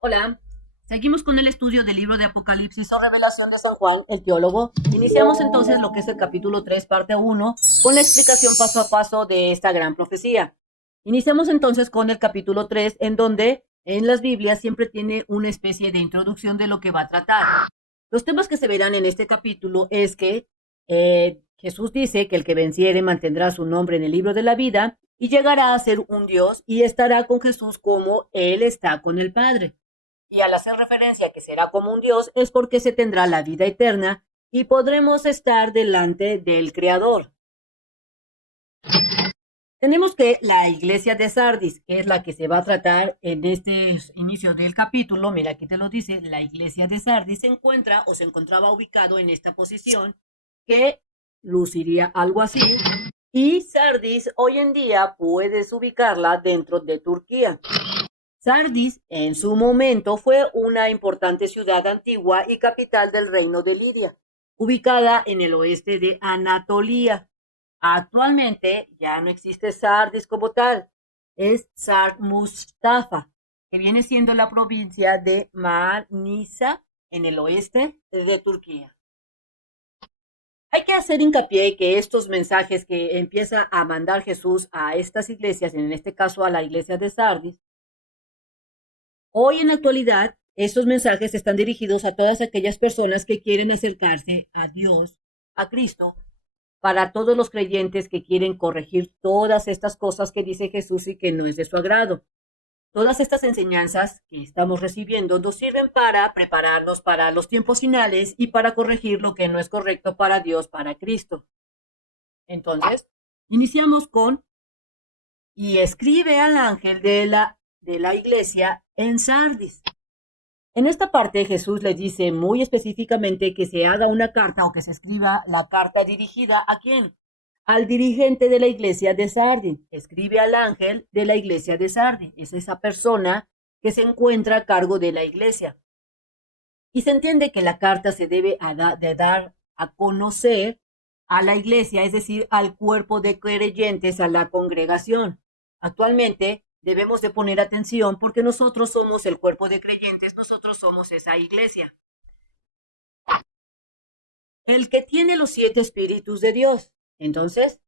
Hola, seguimos con el estudio del libro de Apocalipsis o Revelación de San Juan, el teólogo. Iniciamos entonces lo que es el capítulo 3, parte uno, con la explicación paso a paso de esta gran profecía. Iniciamos entonces con el capítulo 3, en donde en las Biblias siempre tiene una especie de introducción de lo que va a tratar. Los temas que se verán en este capítulo es que Jesús dice que el que venciere mantendrá su nombre en el libro de la vida y llegará a ser un Dios y estará con Jesús como Él está con el Padre. Y al hacer referencia a que será como un Dios es porque se tendrá la vida eterna y podremos estar delante del Creador. Tenemos que la iglesia de Sardis, que es la que se va a tratar en este inicio del capítulo, mira aquí te lo dice, la iglesia de Sardis se encuentra o se encontraba ubicado en esta posición que luciría algo así. Y Sardis hoy en día puedes ubicarla dentro de Turquía. Sardis en su momento fue una importante ciudad antigua y capital del reino de Lidia, ubicada en el oeste de Anatolia. Actualmente ya no existe Sardis como tal, es Sard Mustafa, que viene siendo la provincia de Manisa en el oeste de Turquía. Hay que hacer hincapié que estos mensajes que empieza a mandar Jesús a estas iglesias, en este caso a la iglesia de Sardis, hoy en la actualidad, estos mensajes están dirigidos a todas aquellas personas que quieren acercarse a Dios, a Cristo, para todos los creyentes que quieren corregir todas estas cosas que dice Jesús y que no es de su agrado. Todas estas enseñanzas que estamos recibiendo nos sirven para prepararnos para los tiempos finales y para corregir lo que no es correcto para Dios, para Cristo. Entonces, iniciamos con, y escribe al ángel de la iglesia en Sardis. En esta parte Jesús le dice muy específicamente que se haga una carta o que se escriba la carta dirigida a quién? Al dirigente de la iglesia de Sardis. Escribe al ángel de la iglesia de Sardis. Es esa persona que se encuentra a cargo de la iglesia. Y se entiende que la carta se debe de dar a conocer a la iglesia, es decir, al cuerpo de creyentes, a la congregación. Actualmente debemos de poner atención porque nosotros somos el cuerpo de creyentes, nosotros somos esa iglesia. El que tiene los 7 espíritus de Dios. Entonces,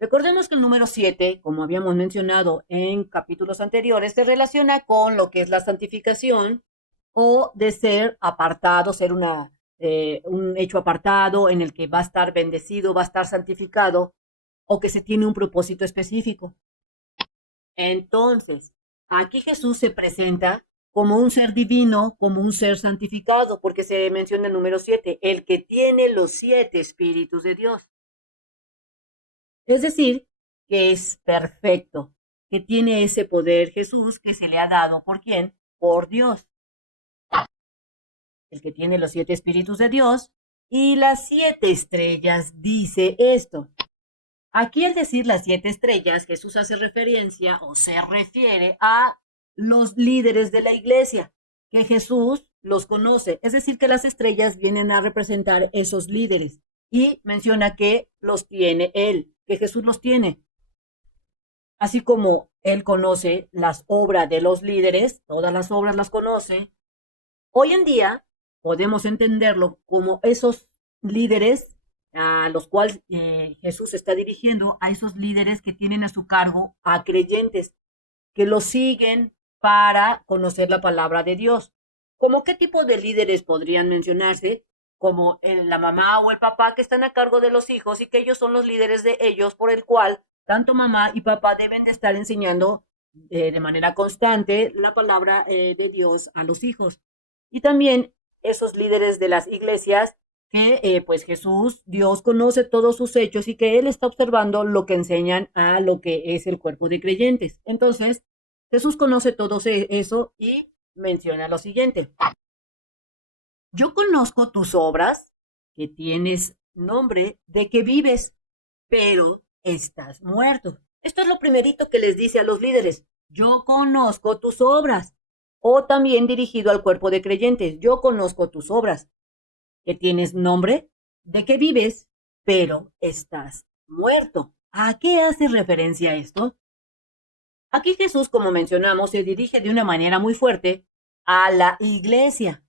recordemos que el número 7, como habíamos mencionado en capítulos anteriores, se relaciona con lo que es la santificación o de ser apartado, ser un hecho apartado en el que va a estar bendecido, va a estar santificado o que se tiene un propósito específico. Entonces, aquí Jesús se presenta como un ser divino, como un ser santificado, porque se menciona el número 7, el que tiene los 7 espíritus de Dios. Es decir, que es perfecto, que tiene ese poder Jesús que se le ha dado ¿por quién? Por Dios. El que tiene los 7 espíritus de Dios y las 7 estrellas dice esto. Aquí al decir las 7 estrellas, Jesús hace referencia o se refiere a los líderes de la iglesia, que Jesús los conoce. Es decir, que las estrellas vienen a representar esos líderes y menciona que los tiene él, que Jesús los tiene. Así como él conoce las obras de los líderes, todas las obras las conoce, hoy en día podemos entenderlo como esos líderes a los cuales Jesús está dirigiendo, a esos líderes que tienen a su cargo a creyentes que lo siguen para conocer la palabra de Dios. ¿Cómo qué tipo de líderes podrían mencionarse? Como la mamá o el papá que están a cargo de los hijos y que ellos son los líderes de ellos, por el cual tanto mamá y papá deben de estar enseñando de manera constante la palabra de Dios a los hijos. Y también esos líderes de las iglesias que pues Jesús, Dios conoce todos sus hechos y que Él está observando lo que enseñan a lo que es el cuerpo de creyentes. Entonces, Jesús conoce todo eso y menciona lo siguiente. Yo conozco tus obras, que tienes nombre de que vives, pero estás muerto. Esto es lo primerito que les dice a los líderes. Yo conozco tus obras. O también dirigido al cuerpo de creyentes. Yo conozco tus obras, que tienes nombre de que vives, pero estás muerto. ¿A qué hace referencia esto? Aquí Jesús, como mencionamos, se dirige de una manera muy fuerte a la iglesia,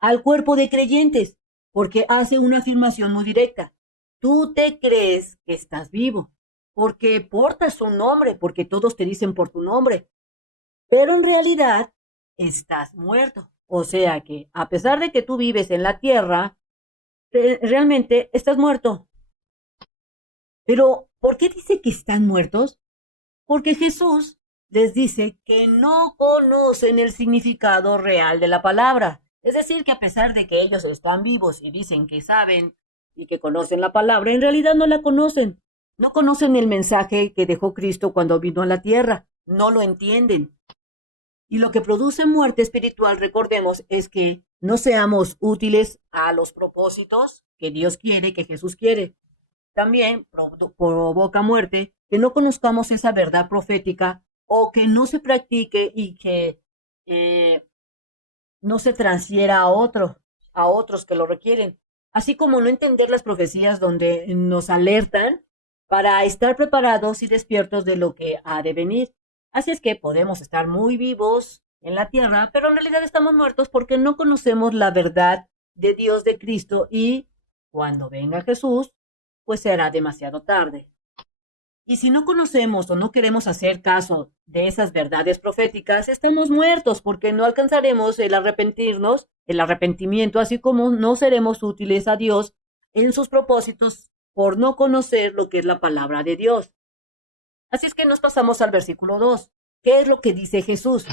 al cuerpo de creyentes, porque hace una afirmación muy directa. Tú te crees que estás vivo, porque portas un nombre, porque todos te dicen por tu nombre, pero en realidad estás muerto. O sea que a pesar de que tú vives en la tierra, realmente estás muerto. Pero, ¿por qué dice que están muertos? Porque Jesús les dice que no conocen el significado real de la palabra. Es decir, que a pesar de que ellos están vivos y dicen que saben y que conocen la palabra, en realidad no la conocen. No conocen el mensaje que dejó Cristo cuando vino a la tierra. No lo entienden. Y lo que produce muerte espiritual, recordemos, es que no seamos útiles a los propósitos que Dios quiere, que Jesús quiere. También provoca muerte que no conozcamos esa verdad profética o que no se practique y que no se transfiera a otros que lo requieren. Así como no entender las profecías donde nos alertan para estar preparados y despiertos de lo que ha de venir. Así es que podemos estar muy vivos en la tierra, pero en realidad estamos muertos porque no conocemos la verdad de Dios, de Cristo, y cuando venga Jesús, pues será demasiado tarde. Y si no conocemos o no queremos hacer caso de esas verdades proféticas, estamos muertos porque no alcanzaremos el arrepentirnos, el arrepentimiento, así como no seremos útiles a Dios en sus propósitos por no conocer lo que es la palabra de Dios. Así es que nos pasamos al versículo 2. ¿Qué es lo que dice Jesús?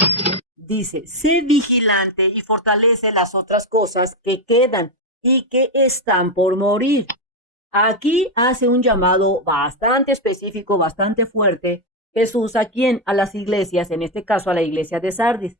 Dice, sé vigilante y fortalece las otras cosas que quedan y que están por morir. Aquí hace un llamado bastante específico, bastante fuerte, Jesús a quien, a las iglesias, en este caso a la iglesia de Sardis,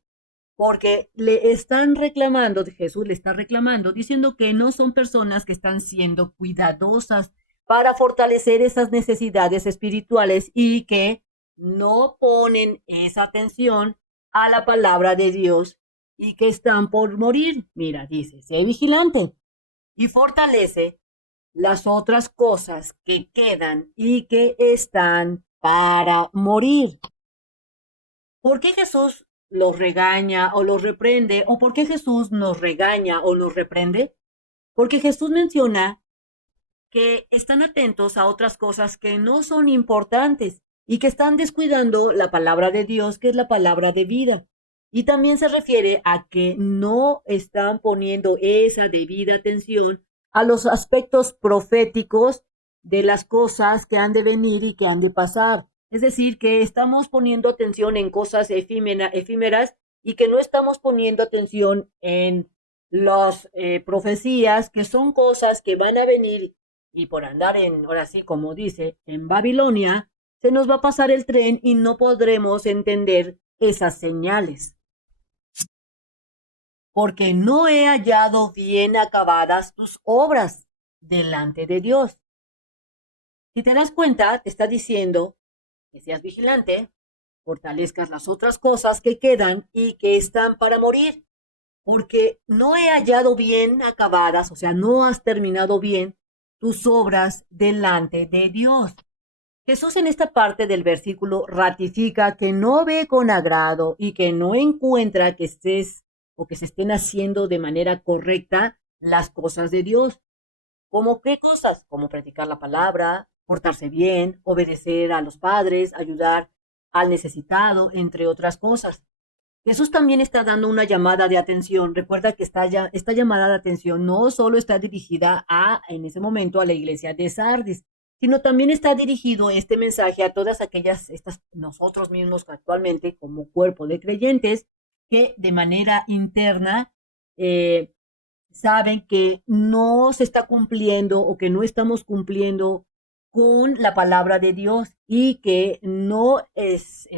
porque le están reclamando, Jesús le está reclamando, diciendo que no son personas que están siendo cuidadosas para fortalecer esas necesidades espirituales y que no ponen esa atención a la palabra de Dios y que están por morir. Mira, dice, sé vigilante y fortalece las otras cosas que quedan y que están para morir. ¿Por qué Jesús los regaña o los reprende? ¿O por qué Jesús nos regaña o nos reprende? Porque Jesús menciona que están atentos a otras cosas que no son importantes y que están descuidando la palabra de Dios, que es la palabra de vida. Y también se refiere a que no están poniendo esa debida atención a los aspectos proféticos de las cosas que han de venir y que han de pasar. Es decir, que estamos poniendo atención en cosas efímeras y que no estamos poniendo atención en las profecías, que son cosas que van a venir y por andar en, ahora sí, como dice, en Babilonia, se nos va a pasar el tren y no podremos entender esas señales. Porque no he hallado bien acabadas tus obras delante de Dios. Si te das cuenta, te está diciendo que seas vigilante, fortalezcas las otras cosas que quedan y que están para morir. Porque no he hallado bien acabadas, o sea, no has terminado bien tus obras delante de Dios. Jesús en esta parte del versículo ratifica que no ve con agrado y que no encuentra que estés o que se estén haciendo de manera correcta las cosas de Dios. ¿Cómo qué cosas? Como predicar la palabra, portarse bien, obedecer a los padres, ayudar al necesitado, entre otras cosas. Jesús también está dando una llamada de atención. Recuerda que esta llamada de atención no solo está dirigida en ese momento, a la iglesia de Sardis, sino también está dirigido este mensaje a todas nosotros mismos actualmente como cuerpo de creyentes que de manera interna saben que no se está cumpliendo o que no estamos cumpliendo con la palabra de Dios y que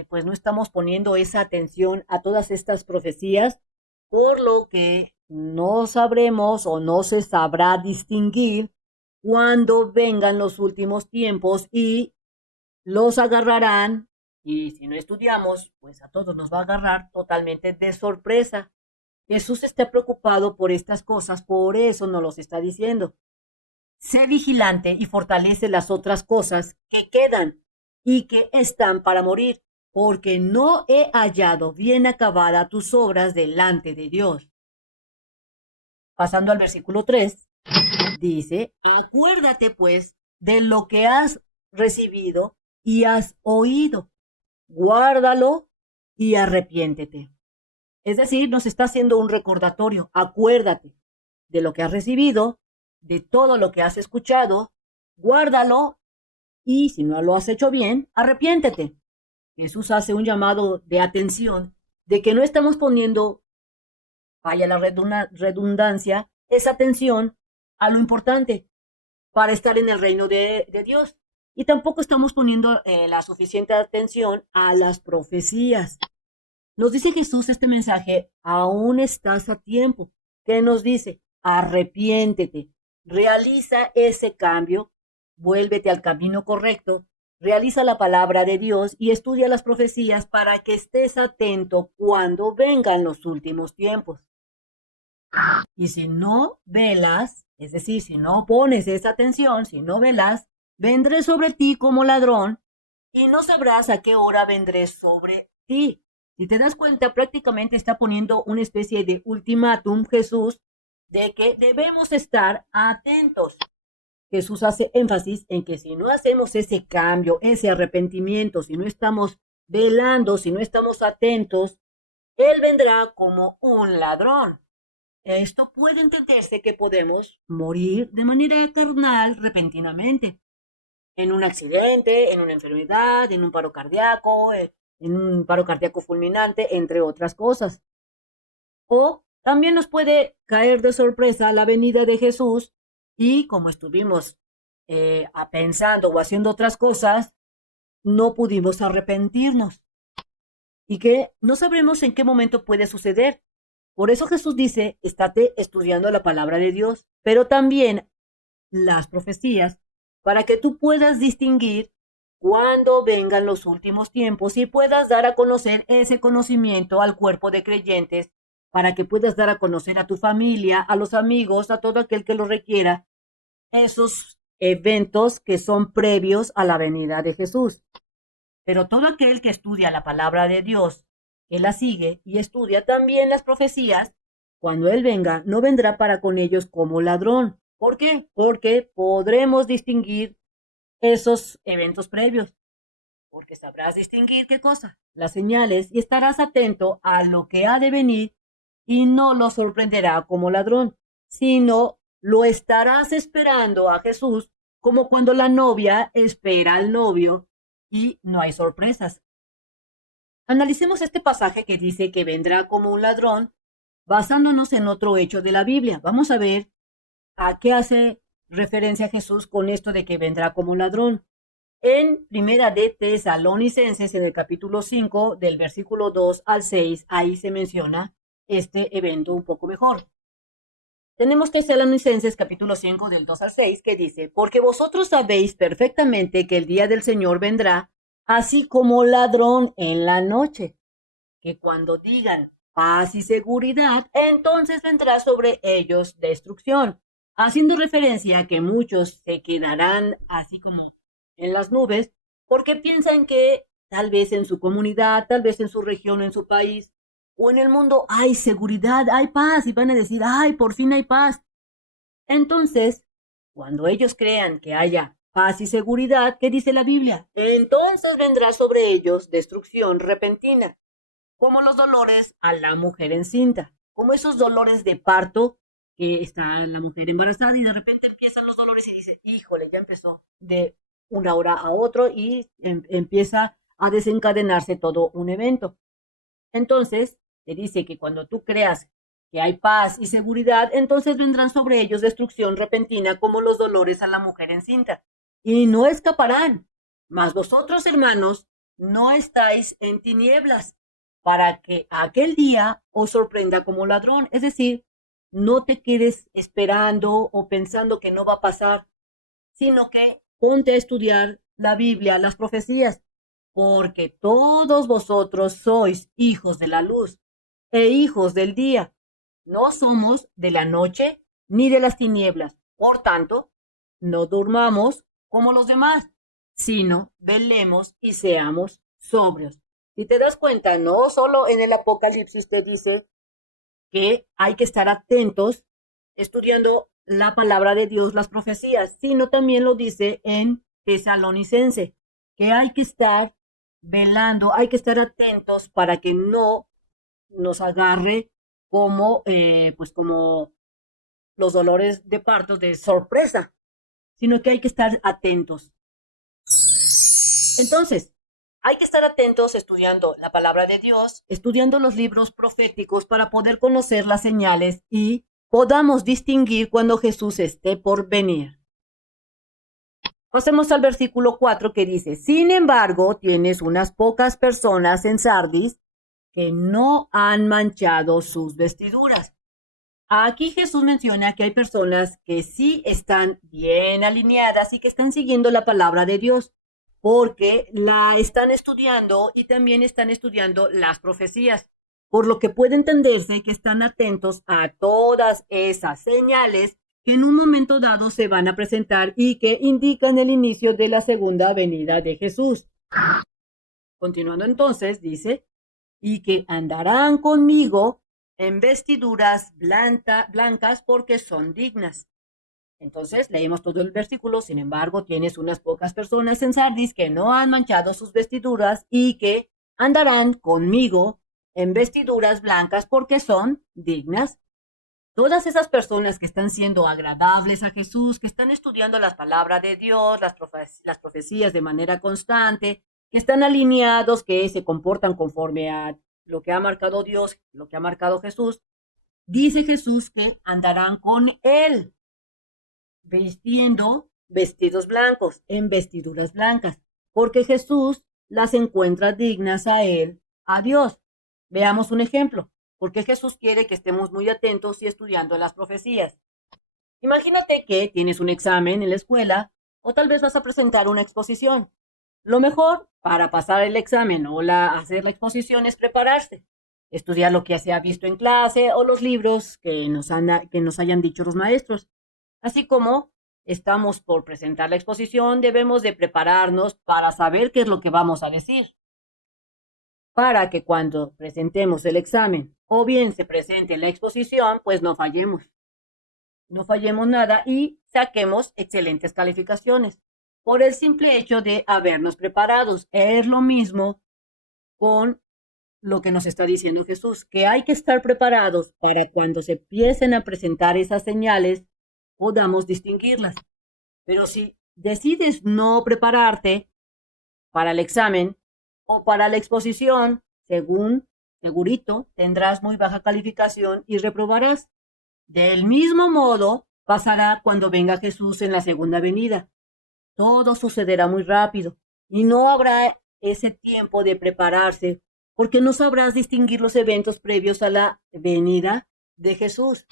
pues no estamos poniendo esa atención a todas estas profecías, por lo que no sabremos o no se sabrá distinguir cuando vengan los últimos tiempos y los agarrarán, y si no estudiamos, pues a todos nos va a agarrar totalmente de sorpresa. Jesús está preocupado por estas cosas, por eso nos los está diciendo. Sé vigilante y fortalece las otras cosas que quedan y que están para morir. porque no he hallado bien acabada tus obras delante de Dios. Pasando al versículo 3, dice, acuérdate pues de lo que has recibido y has oído, guárdalo y arrepiéntete. Es decir, nos está haciendo un recordatorio. Acuérdate de lo que has recibido, de todo lo que has escuchado, guárdalo y si no lo has hecho bien, arrepiéntete. Jesús hace un llamado de atención de que no estamos poniendo, vaya la redundancia, esa atención a lo importante para estar en el reino de Dios. Y tampoco estamos poniendo la suficiente atención a las profecías. Nos dice Jesús este mensaje, aún estás a tiempo. ¿Qué nos dice? Arrepiéntete, realiza ese cambio, vuélvete al camino correcto, realiza la palabra de Dios y estudia las profecías para que estés atento cuando vengan los últimos tiempos. Y si no velas, es decir, si no pones esa atención, si no velas, vendré sobre ti como ladrón y no sabrás a qué hora vendré sobre ti. Si te das cuenta, prácticamente está poniendo una especie de ultimátum Jesús de que debemos estar atentos. Jesús hace énfasis en que si no hacemos ese cambio, ese arrepentimiento, si no estamos velando, si no estamos atentos, Él vendrá como un ladrón. Esto puede entenderse que podemos morir de manera carnal repentinamente, en un accidente, en una enfermedad, en un paro cardíaco, fulminante, entre otras cosas. O también nos puede caer de sorpresa la venida de Jesús y como estuvimos pensando o haciendo otras cosas, no pudimos arrepentirnos y que no sabremos en qué momento puede suceder. Por eso Jesús dice, estate estudiando la palabra de Dios, pero también las profecías, para que tú puedas distinguir cuando vengan los últimos tiempos y puedas dar a conocer ese conocimiento al cuerpo de creyentes, para que puedas dar a conocer a tu familia, a los amigos, a todo aquel que lo requiera, esos eventos que son previos a la venida de Jesús. Pero todo aquel que estudia la palabra de Dios, que la sigue y estudia también las profecías, cuando Él venga, no vendrá para con ellos como ladrón. ¿Por qué? Porque podremos distinguir esos eventos previos. Porque sabrás distinguir qué cosa, las señales, y estarás atento a lo que ha de venir y no lo sorprenderá como ladrón, sino lo estarás esperando a Jesús como cuando la novia espera al novio y no hay sorpresas. Analicemos este pasaje que dice que vendrá como un ladrón basándonos en otro hecho de la Biblia. Vamos a ver a qué hace referencia Jesús con esto de que vendrá como ladrón. En Primera de Tesalonicenses, en el capítulo 5, del versículo 2 al 6, ahí se menciona este evento un poco mejor. Tenemos Tesalonicenses capítulo 5 del 2 al 6 que dice, porque vosotros sabéis perfectamente que el día del Señor vendrá así como ladrón en la noche, que cuando digan paz y seguridad, entonces vendrá sobre ellos destrucción, haciendo referencia a que muchos se quedarán así como en las nubes, porque piensan que tal vez en su comunidad, tal vez en su región, en su país, o en el mundo hay seguridad, hay paz, y van a decir, ay, por fin hay paz. Entonces, cuando ellos crean que haya paz y seguridad, ¿qué dice la Biblia? Entonces vendrá sobre ellos destrucción repentina, como los dolores a la mujer encinta, como esos dolores de parto que está la mujer embarazada y de repente empiezan los dolores y dice, híjole, ya empezó de una hora a otro y empieza a desencadenarse todo un evento. Entonces, te dice que cuando tú creas que hay paz y seguridad, entonces vendrán sobre ellos destrucción repentina como los dolores a la mujer encinta. Y no escaparán. Mas vosotros, hermanos, no estáis en tinieblas para que aquel día os sorprenda como ladrón. Es decir, no te quedes esperando o pensando que no va a pasar, sino que ponte a estudiar la Biblia, las profecías, porque todos vosotros sois hijos de la luz e hijos del día. No somos de la noche ni de las tinieblas. Por tanto, no durmamos como los demás, sino velemos y seamos sobrios. Si te das cuenta, no solo en el Apocalipsis te dice que hay que estar atentos estudiando la palabra de Dios, las profecías, sino también lo dice en Tesalonicense, que hay que estar velando, hay que estar atentos para que no nos agarre como, pues como los dolores de partos de sorpresa, sino que hay que estar atentos. Entonces, hay que estar atentos estudiando la palabra de Dios, estudiando los libros proféticos para poder conocer las señales y podamos distinguir cuando Jesús esté por venir. Pasemos al versículo 4 que dice, sin embargo, tienes unas pocas personas en Sardis que no han manchado sus vestiduras. Aquí Jesús menciona que hay personas que sí están bien alineadas y que están siguiendo la palabra de Dios, porque la están estudiando y también están estudiando las profecías, por lo que puede entenderse que están atentos a todas esas señales que en un momento dado se van a presentar y que indican el inicio de la segunda venida de Jesús. Continuando entonces, dice, y que andarán conmigo en vestiduras blancas porque son dignas. Entonces leemos todo el versículo, sin embargo, tienes unas pocas personas en Sardis que no han manchado sus vestiduras y que andarán conmigo en vestiduras blancas porque son dignas. Todas esas personas que están siendo agradables a Jesús, que están estudiando las palabras de Dios, las profecías de manera constante, que están alineados, que se comportan conforme a lo que ha marcado Dios, lo que ha marcado Jesús, dice Jesús que andarán con Él, vistiendo vestidos blancos, en vestiduras blancas, porque Jesús las encuentra dignas a Él, a Dios. Veamos un ejemplo, porque Jesús quiere que estemos muy atentos y estudiando las profecías. Imagínate que tienes un examen en la escuela o tal vez vas a presentar una exposición. Lo mejor para pasar el examen o hacer la exposición es prepararse, estudiar lo que se ha visto en clase o los libros que nos hayan dicho los maestros. Así como estamos por presentar la exposición, debemos de prepararnos para saber qué es lo que vamos a decir, para que cuando presentemos el examen o bien se presente la exposición, pues no fallemos nada y saquemos excelentes calificaciones por el simple hecho de habernos preparados. Es lo mismo con lo que nos está diciendo Jesús, que hay que estar preparados para cuando se empiecen a presentar esas señales, podamos distinguirlas. Pero si decides no prepararte para el examen o para la exposición, segurito, tendrás muy baja calificación y reprobarás. Del mismo modo, pasará cuando venga Jesús en la segunda venida. Todo sucederá muy rápido y no habrá ese tiempo de prepararse porque no sabrás distinguir los eventos previos a la venida de Jesús.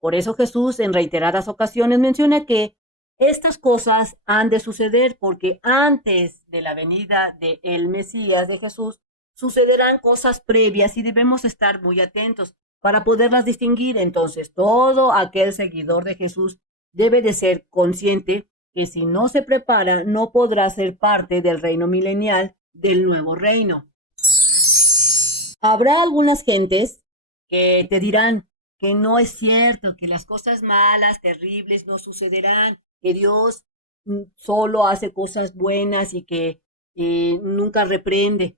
Por eso Jesús en reiteradas ocasiones menciona que estas cosas han de suceder porque antes de la venida del Mesías de Jesús sucederán cosas previas y debemos estar muy atentos para poderlas distinguir. Entonces, todo aquel seguidor de Jesús debe de ser consciente que si no se prepara, no podrá ser parte del reino milenial del nuevo reino. Habrá algunas gentes que te dirán que no es cierto, que las cosas malas, terribles no sucederán, que Dios solo hace cosas buenas y que nunca reprende,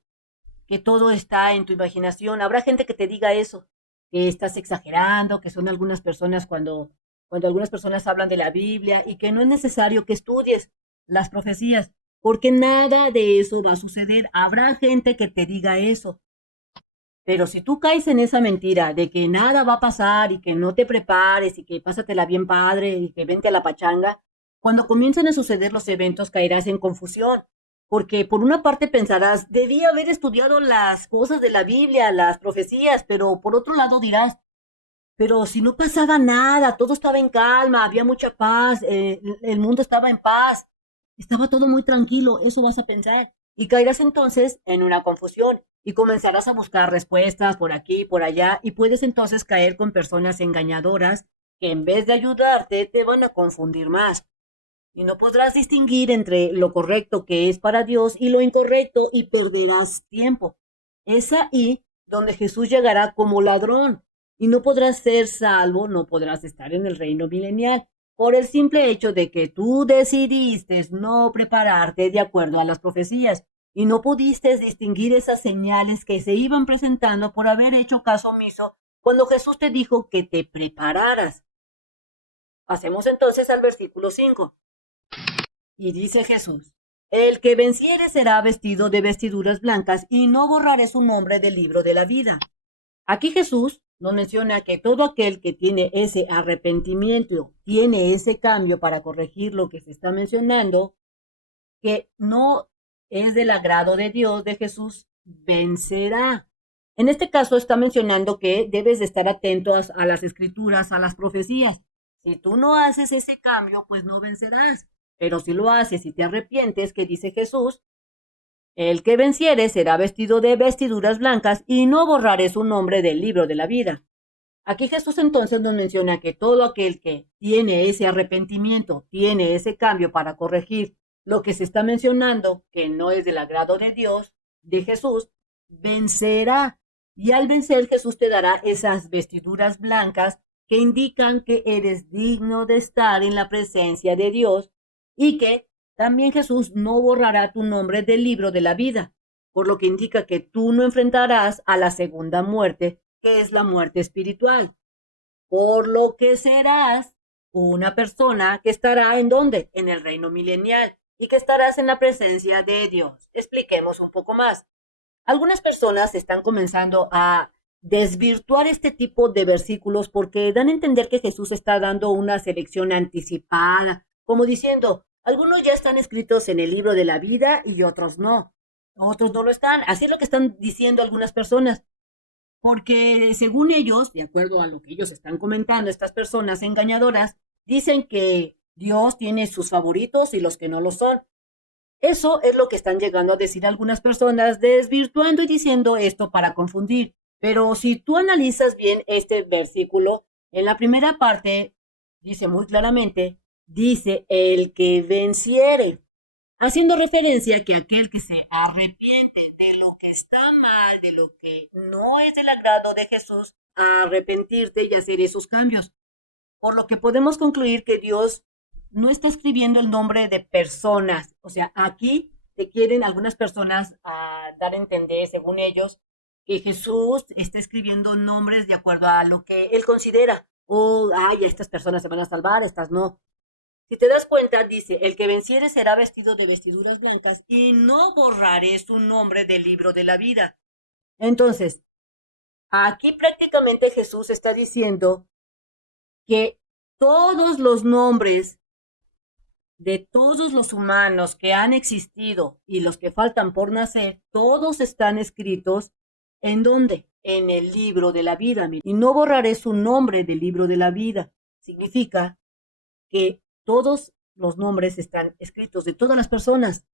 que todo está en tu imaginación. Habrá gente que te diga eso, que estás exagerando, que son algunas personas cuando algunas personas hablan de la Biblia y que no es necesario que estudies las profecías, porque nada de eso va a suceder. Habrá gente que te diga eso. Pero si tú caes en esa mentira de que nada va a pasar y que no te prepares y que pásatela bien padre y que vente a la pachanga, cuando comiencen a suceder los eventos caerás en confusión. Porque por una parte pensarás, debí haber estudiado las cosas de la Biblia, las profecías, pero por otro lado dirás, pero si no pasaba nada, todo estaba en calma, había mucha paz, el mundo estaba en paz, estaba todo muy tranquilo, eso vas a pensar. Y caerás entonces en una confusión y comenzarás a buscar respuestas por aquí, por allá, y puedes entonces caer con personas engañadoras que en vez de ayudarte te van a confundir más. Y no podrás distinguir entre lo correcto que es para Dios y lo incorrecto y perderás tiempo. Es ahí donde Jesús llegará como ladrón y no podrás ser salvo, no podrás estar en el reino milenial por el simple hecho de que tú decidiste no prepararte de acuerdo a las profecías y no pudiste distinguir esas señales que se iban presentando por haber hecho caso omiso cuando Jesús te dijo que te prepararas. Pasemos entonces al versículo 5. Y dice Jesús: el que venciere será vestido de vestiduras blancas y no borraré su nombre del libro de la vida. Aquí Jesús nos menciona que todo aquel que tiene ese arrepentimiento, tiene ese cambio para corregir lo que se está mencionando, que no es del agrado de Dios, de Jesús, vencerá. En este caso está mencionando que debes de estar atento a las escrituras, a las profecías. Si tú no haces ese cambio, pues no vencerás. Pero si lo haces y te arrepientes, que dice Jesús, el que venciere será vestido de vestiduras blancas y no borraré su nombre del libro de la vida. Aquí Jesús entonces nos menciona que todo aquel que tiene ese arrepentimiento, tiene ese cambio para corregir lo que se está mencionando, que no es del agrado de Dios, de Jesús, vencerá. Y al vencer, Jesús te dará esas vestiduras blancas que indican que eres digno de estar en la presencia de Dios y que también Jesús no borrará tu nombre del libro de la vida, por lo que indica que tú no enfrentarás a la segunda muerte, que es la muerte espiritual, por lo que serás una persona que estará ¿en dónde? En el reino milenial y que estarás en la presencia de Dios. Expliquemos un poco más. Algunas personas están comenzando a desvirtuar este tipo de versículos porque dan a entender que Jesús está dando una selección anticipada, como diciendo, algunos ya están escritos en el libro de la vida y otros no. Otros no lo están. Así es lo que están diciendo algunas personas. Porque según ellos, de acuerdo a lo que ellos están comentando, estas personas engañadoras dicen que Dios tiene sus favoritos y los que no lo son. Eso es lo que están llegando a decir algunas personas, desvirtuando y diciendo esto para confundir. Pero si tú analizas bien este versículo, en la primera parte dice muy claramente, dice el que venciere, haciendo referencia a que aquel que se arrepiente de lo que está mal, de lo que no es del agrado de Jesús, a arrepentirte y hacer esos cambios. Por lo que podemos concluir que Dios no está escribiendo el nombre de personas. O sea, aquí te quieren algunas personas dar a entender, según ellos, que Jesús está escribiendo nombres de acuerdo a lo que él considera. Estas personas se van a salvar, estas no. Si te das cuenta, dice, el que venciere será vestido de vestiduras blancas y no borraré su nombre del libro de la vida. Entonces, aquí prácticamente Jesús está diciendo que todos los nombres de todos los humanos que han existido y los que faltan por nacer, todos están escritos ¿en dónde? En el libro de la vida. Y no borraré su nombre del libro de la vida. Significa que todos los nombres están escritos de todas las personas.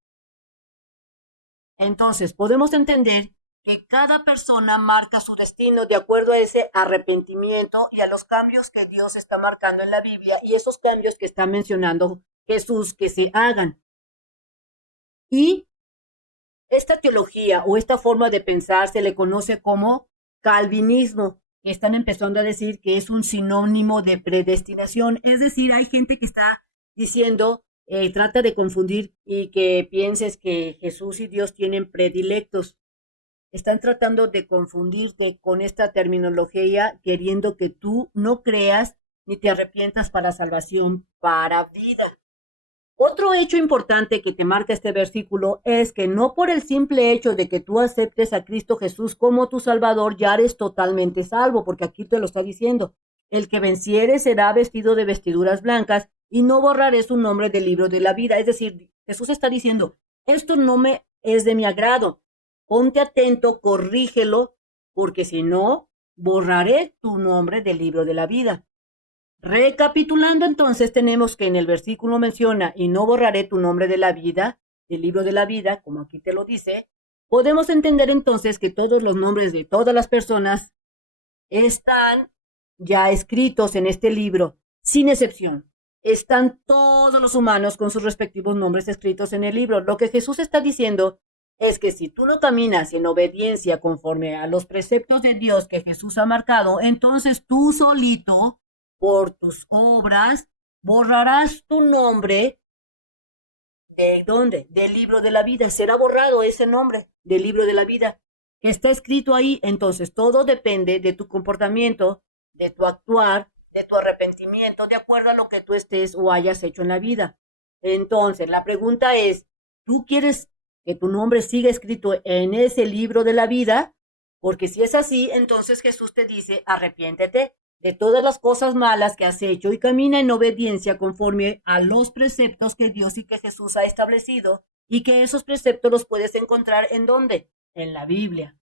Entonces, podemos entender que cada persona marca su destino de acuerdo a ese arrepentimiento y a los cambios que Dios está marcando en la Biblia y esos cambios que está mencionando Jesús que se hagan. Y esta teología o esta forma de pensar se le conoce como calvinismo, que están empezando a decir que es un sinónimo de predestinación. Es decir, hay gente que está diciendo, trata de confundir y que pienses que Jesús y Dios tienen predilectos. Están tratando de confundirte con esta terminología, queriendo que tú no creas ni te arrepientas para salvación, para vida. Otro hecho importante que te marca este versículo es que no por el simple hecho de que tú aceptes a Cristo Jesús como tu Salvador ya eres totalmente salvo, porque aquí te lo está diciendo. El que venciere será vestido de vestiduras blancas y no borraré su nombre del libro de la vida. Es decir, Jesús está diciendo, esto no me es de mi agrado. Ponte atento, corrígelo, porque si no, borraré tu nombre del libro de la vida. Recapitulando entonces, tenemos que en el versículo menciona, y no borraré tu nombre de la vida, del libro de la vida, como aquí te lo dice. Podemos entender entonces que todos los nombres de todas las personas están ya escritos en este libro, sin excepción. Están todos los humanos con sus respectivos nombres escritos en el libro. Lo que Jesús está diciendo es que si tú no caminas en obediencia conforme a los preceptos de Dios que Jesús ha marcado, entonces tú solito, por tus obras, borrarás tu nombre. ¿De dónde? Del libro de la vida. Será borrado ese nombre del libro de la vida que está escrito ahí. Entonces todo depende de tu comportamiento, de tu actuar, de tu arrepentimiento, de acuerdo a lo que tú estés o hayas hecho en la vida. Entonces la pregunta es, ¿tú quieres que tu nombre siga escrito en ese libro de la vida? Porque si es así, entonces Jesús te dice, arrepiéntete de todas las cosas malas que has hecho y camina en obediencia conforme a los preceptos que Dios y que Jesús ha establecido, y que esos preceptos los puedes encontrar ¿en dónde? En la Biblia.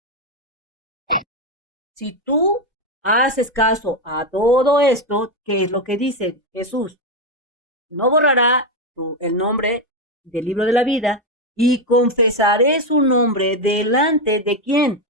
Si tú haces caso a todo esto, ¿qué es lo que dice Jesús? No borrará el nombre del libro de la vida y confesaré su nombre delante de quién?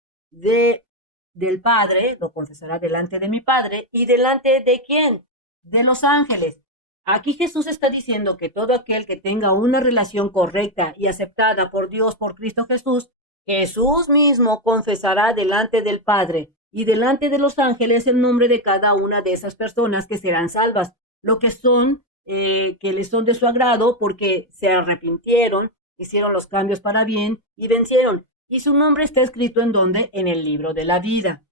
Del Padre, lo confesará delante de mi Padre y delante de quién? De los ángeles. Aquí Jesús está diciendo que todo aquel que tenga una relación correcta y aceptada por Dios, por Cristo Jesús, Jesús mismo confesará delante del Padre y delante de los ángeles el nombre de cada una de esas personas que serán salvas, lo que son, que les son de su agrado porque se arrepintieron, hicieron los cambios para bien y vencieron. Y su nombre está escrito en donde? En el libro de la vida.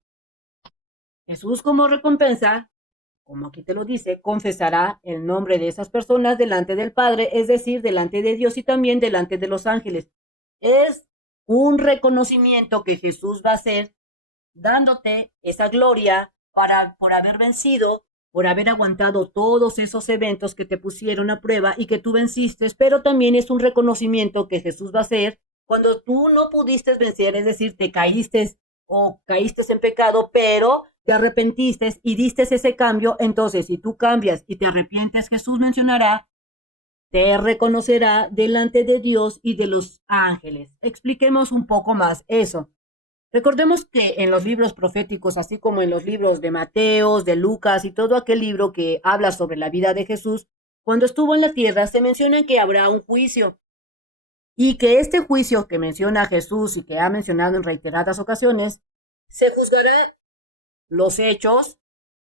Jesús como recompensa, como aquí te lo dice, confesará el nombre de esas personas delante del Padre, es decir, delante de Dios y también delante de los ángeles. Es un reconocimiento que Jesús va a hacer dándote esa gloria por haber vencido, por haber aguantado todos esos eventos que te pusieron a prueba y que tú venciste, pero también es un reconocimiento que Jesús va a hacer cuando tú no pudiste vencer, es decir, te caíste o caíste en pecado, pero te arrepentiste y diste ese cambio. Entonces, si tú cambias y te arrepientes, Jesús mencionará, te reconocerá delante de Dios y de los ángeles. Expliquemos un poco más eso. Recordemos que en los libros proféticos, así como en los libros de Mateos, de Lucas y todo aquel libro que habla sobre la vida de Jesús, cuando estuvo en la tierra se menciona que habrá un juicio y que este juicio que menciona Jesús y que ha mencionado en reiteradas ocasiones, se juzgará los hechos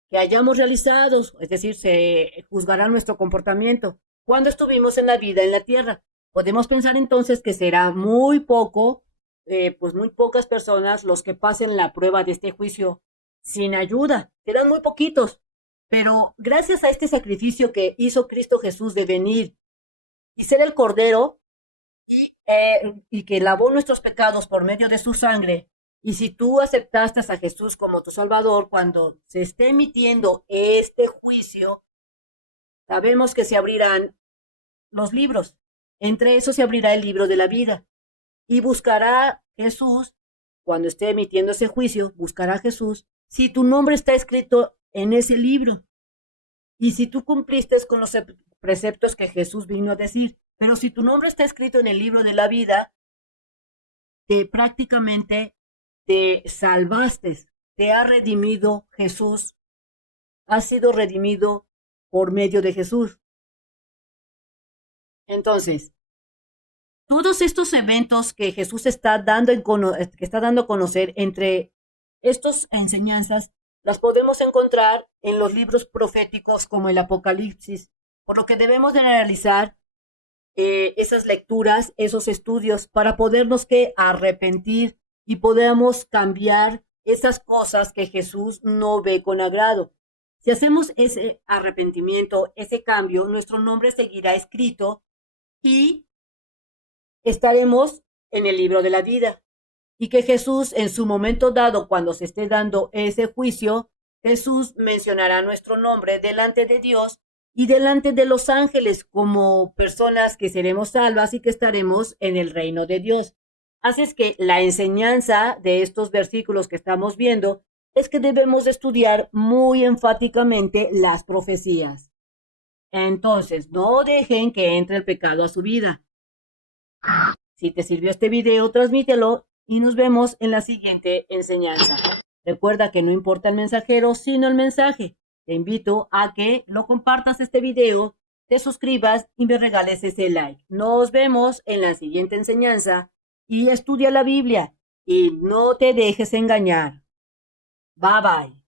que hayamos realizado, es decir, se juzgará nuestro comportamiento cuando estuvimos en la vida en la tierra. Podemos pensar entonces que será muy poco, pues muy pocas personas los que pasen la prueba de este juicio sin ayuda, serán muy poquitos, pero gracias a este sacrificio que hizo Cristo Jesús de venir y ser el Cordero, y que lavó nuestros pecados por medio de su sangre, y si tú aceptaste a Jesús como tu Salvador, cuando se esté emitiendo este juicio, sabemos que se abrirán los libros. Entre esos se abrirá el libro de la vida. Y buscará Jesús, cuando esté emitiendo ese juicio, buscará Jesús si tu nombre está escrito en ese libro. Y si tú cumpliste con los preceptos que Jesús vino a decir. Pero si tu nombre está escrito en el libro de la vida, prácticamente te salvaste, te ha redimido Jesús, has sido redimido por medio de Jesús. Entonces, todos estos eventos que Jesús está dando, que está dando a conocer entre estas enseñanzas, las podemos encontrar en los libros proféticos como el Apocalipsis, por lo que debemos de realizar esas lecturas, esos estudios, para podernos que arrepentir y podamos cambiar esas cosas que Jesús no ve con agrado. Si hacemos ese arrepentimiento, ese cambio, nuestro nombre seguirá escrito y estaremos en el libro de la vida. Y que Jesús, en su momento dado, cuando se esté dando ese juicio, Jesús mencionará nuestro nombre delante de Dios y delante de los ángeles como personas que seremos salvas y que estaremos en el reino de Dios. Así es que la enseñanza de estos versículos que estamos viendo es que debemos de estudiar muy enfáticamente las profecías. Entonces, no dejen que entre el pecado a su vida. Si te sirvió este video, transmítelo y nos vemos en la siguiente enseñanza. Recuerda que no importa el mensajero, sino el mensaje. Te invito a que lo compartas este video, te suscribas y me regales ese like. Nos vemos en la siguiente enseñanza y estudia la Biblia y no te dejes engañar. Bye bye.